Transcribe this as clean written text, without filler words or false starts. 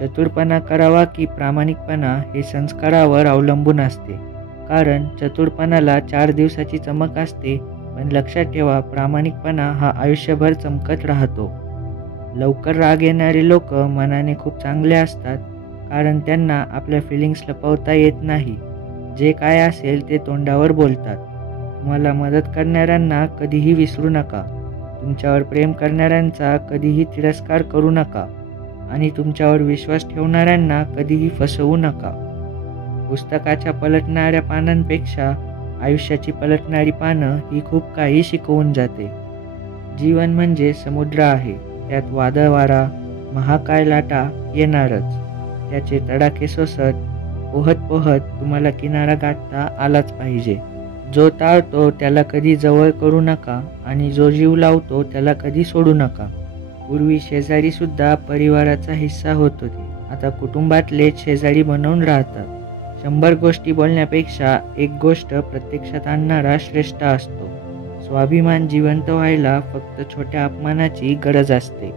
चतुरपणा करावा की प्रामाणिकपणा हे संस्कारावर अवलंबून असते. कारण चतुरपणाला 4 दिवसाची चमक असते, पण लक्षात ठेवा प्रामाणिकपणा हा आयुष्यभर चमकत राहतो. लवकर राग येणारे लोक मनाने खूप चांगले असतात, कारण त्यांना आपल्या फिलिंग्स लपवता येत नाही. जे काय असेल ते तोंडावर बोलतात. तुम्हाला मदत करणाऱ्यांना कधीही विसरू नका. तुमच्यावर प्रेम करणाऱ्यांचा कधीही तिरस्कार करू नका आणि तुमच्यावर विश्वास ठेवणाऱ्यांना कधीही फसवू नका. पुस्तकाच्या पलटणाऱ्या पानांपेक्षा आयुष्याची पलटणारी पानं ही खूप काही शिकवून जाते. जीवन म्हणजे समुद्र आहे. त्यात वादळ वारा, महाकाय लाटा येणारच. त्याचे तडाखे सोसत पोहत पोहत तुम्हाला किनारा गाठता आलाच पाहिजे. जो टाळतो त्याला कधी जवळ करू नका आणि जो जीव लावतो त्याला कधी सोडू नका. पूर्वी शेजारी सुद्धा परिवाराचा हिस्सा होत होते. आता कुटुंबातले शेजारी बनवून राहतात. 100 गोष्टी बोलण्यापेक्षा एक गोष्ट प्रत्यक्षात आणणारा श्रेष्ठ असतो. स्वाभिमान जिवंत व्हायला फक्त छोट्या अपमानाची गरज असते.